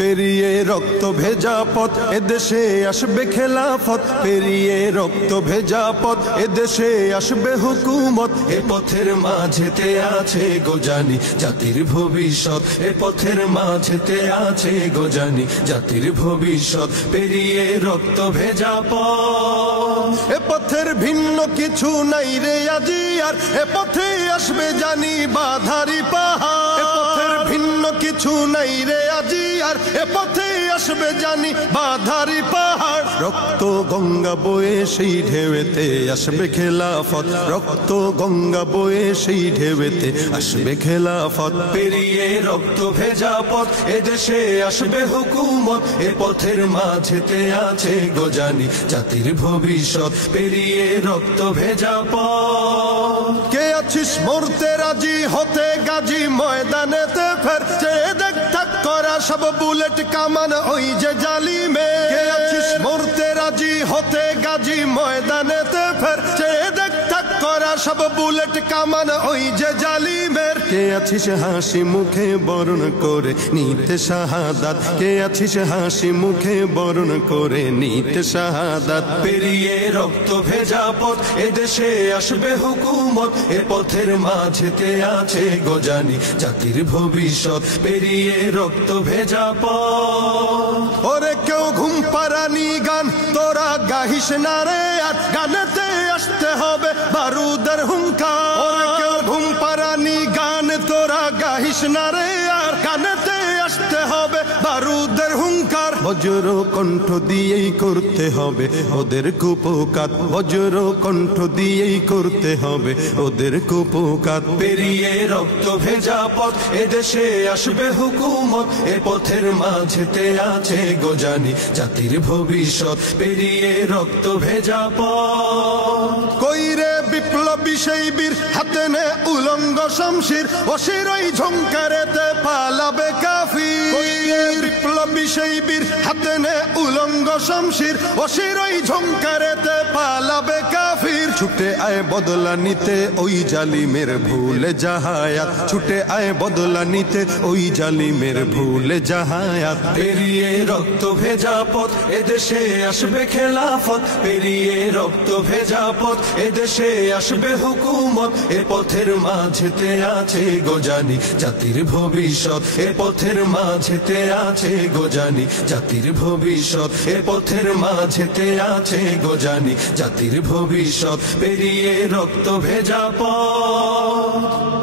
পেরিয়ে রক্ত ভেজা পথ এদেশে আসবে খেলাফত, পেরিয়ে রক্ত ভেজা পথ এদেশে আসবে হুকুমত। এ পথের মাঝেতে আছে গোজানি জাতির ভবিষ্যৎ, এ পথের মাঝেতে আছে গোজানি জাতির ভবিষ্যৎ। পেরিয়ে রক্ত ভেজা পথ, এ পথের ভিন্ন কিছু নাই রে আজি আর, এ পথে আসবে জানি বাধারি পাহাড়। এ পথের ভিন্ন কিছু নাই রে আজি আর, এ পথে আসবে জানি বাধারি পাহাড়। রক্ত গঙ্গা বয়ে সেই ঢেউতে আসবে খেলাফত, রক্ত গঙ্গা বয়ে সেই ঢেউতে আসবে খেলাফত। পেরিয়ে রক্ত ভেজা পথ এদেশে আসবে হুকুমত, এ পথের মাঝেতে আছে গোজানি জাতির ভবিষ্যৎ। পেরিয়ে রক্ত ভেজা পথ, কে আছিস মরতে রাজি হতে গাজী ময়দানেতে ফের, চেয়ে দেখ থাক করা সব বুলেট কামান ওই যে জালিমে। কে আছিস মরতে রাজি হতে গাজী ময়দানেতে ফের, চেয়ে দেখ থাক করা সব বুলেট কামান ওই যে জালিমের। কে আছিস হাসি মুখে বরণ করে নিতে শাহাদাত, কে আছিস হাসি মুখে বরণ করে নিতে শাহাদাত। পেরিয়ে রক্ত ভেজা পথ এদেশে আসবে হুকুমত, এ পথের মাঝেতে আছে গোজানি জাতির ভবিষ্যৎ। পেরিয়ে রক্ত ভেজা পথ, ওরে কেউ ঘুম পাড়ানি গান তোরা গাহিস না রে আর, গানেতে আসতে হবে বারুদের হুঙ্কার। ওরে কেউ ঘুম পাড়ানি গান তোরা গাহিস না রে আর, গানেতে আসতে হবে বারুদের হুঙ্কার। বজ্র কণ্ঠ দিয়েই করতে হবে ওদের কুপকাত, বজ্র কণ্ঠ দিয়েই করতে হবে ওদের কুপকাত। পেরিয়ে রক্ত ভেজা পথ এদেশে আসবে হুকুমত, এ পথের মাঝেতে আছে গোজানি জাতির ভবিষ্যৎ। পেরিয়ে রক্ত ভেজা পথ, কইরে বিপ্লবী সেই বীর হাতে নে উলঙ্গ শমশির, অশিরই ঝংকারেতে পালাবে কাফির। কইরে বিপ্লবী সেই বীর হাতে নে উলঙ্গ শমশির, অশিরই ঝংকারেতে পালাবে কাফির। ছুটে আয় বদলা নিতে ওই জালিমের ভুলে জাহায়াত, ছুটে আয় বদলা নিতে ওই জালিমের ভুলে জাহায়াত। পেরিয়ে রক্ত ভেজা পথ এদেশে আসবে খেলাফত, পেরিয়ে রক্ত ভেজা পথ এদেশে আসবে হুকুমত, এ পথের মাঝেতে আছে গোজানি জাতির ভবিষ্যৎ। এ পথের মাঝেতে আছে গোজানি জাতির ভবিষ্যৎ, এ পথের মাঝেতে আছে গোজানি জাতির ভবিষ্যৎ। পেরিয়ে রক্ত ভেজা পথ।